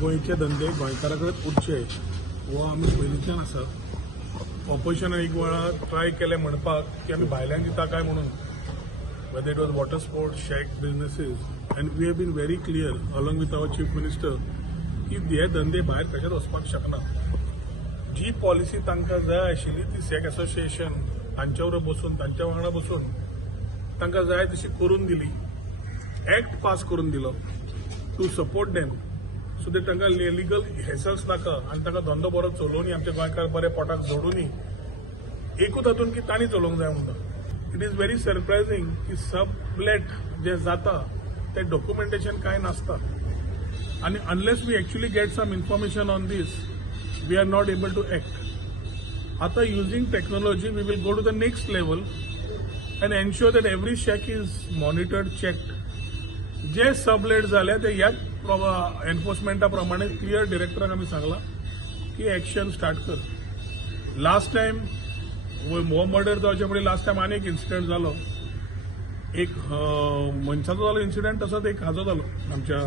गोंयचे धंदे गोंयकारा कडेन उरचे हो आमी पयलींच्यान आसा. ऑपोजिशनान एक वेळा ट्राय केलें म्हणपाक की आमी भायल्यान दिता काय म्हणून, whether it was water sports, shack businesses, and we have been very clear along with our chief minister की हे धंदे भायर कशेच वचपाक शकना. जी पॉलिसी तांकां जाय आशिल्ली ती शेक असोसिएशन हांच्या बरोबर बसून तांच्या वांगडा बसून तांकां जाय तशी करून दिली. एक्ट पास करून दिलो to support them so that तांकां लिगल हेसल्स नाका आनी तांकां धंदो बरो चलोवनी आमचे गोंयकार बरे पोटाक जोडूनी एकूच हातून की तांणी चलोवंक जाय म्हणटा. इट इज व्हेरी सरप्रायझिंग की सबलेट जे जाता ते डॉक्युमेंटेशन काय नासता आणि unless we actually get some information on this we are not able to act. आता using technology we will go to the next level and ensure that every shack is monitored checked. जे sublet जाले ते ह्याच एन्फोर्समेंटा प्रमाणे clear डिरेक्टराक आमी सांगला की action start कर. लास्ट टायम हो मर्डर जावचे पयलीं लास्ट टायम आनी एक इन्सिडंट जालो, एक मनशाचो जालो इन्सिडंट, तसोच एक हाजो जालो आमच्या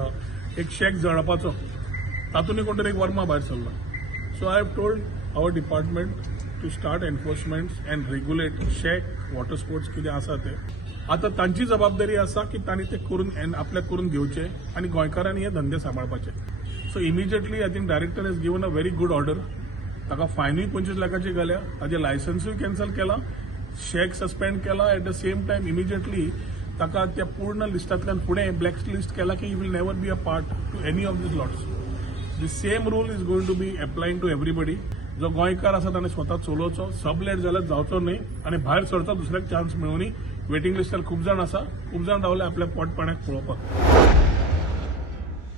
एक शेक जळपाचो, तातूंतय कोण तरी एक वर्मा भायर सरलो. So I have told our department to start enforcement and regulate shack water sports कितें आसा ते. आता तांची जबाबदारी आसा की तांणी ते करून आपल्याक करून घेवचे आनी गोंयकारांनी हे धंदे सांबाळपाचे. So immediately I think director has given a very good order. ताका फायनूय 25 लाखाची घाल्या, ताजे लायसन्सूय कॅन्सल केला, शेक सस्पेंड केला. At the same time immediately ताका त्या पूर्ण लिस्टांतल्यान फुडें ब्लॅक लिस्ट केला की he will never be a part to any of these lots. The same rule is going to be applying to everybody. जो गोंयकार आसा ताणें स्वता चलोवचो, सबलेट जाल्यार जावचो न्हय आनी भायर सरचो दुसऱ्याक चान्स मेळूनी. वेटिंग लिस्टार खूब जाण आसा, खूब जाण रावले आपल्या पोटपाण्याक पळोवपाक.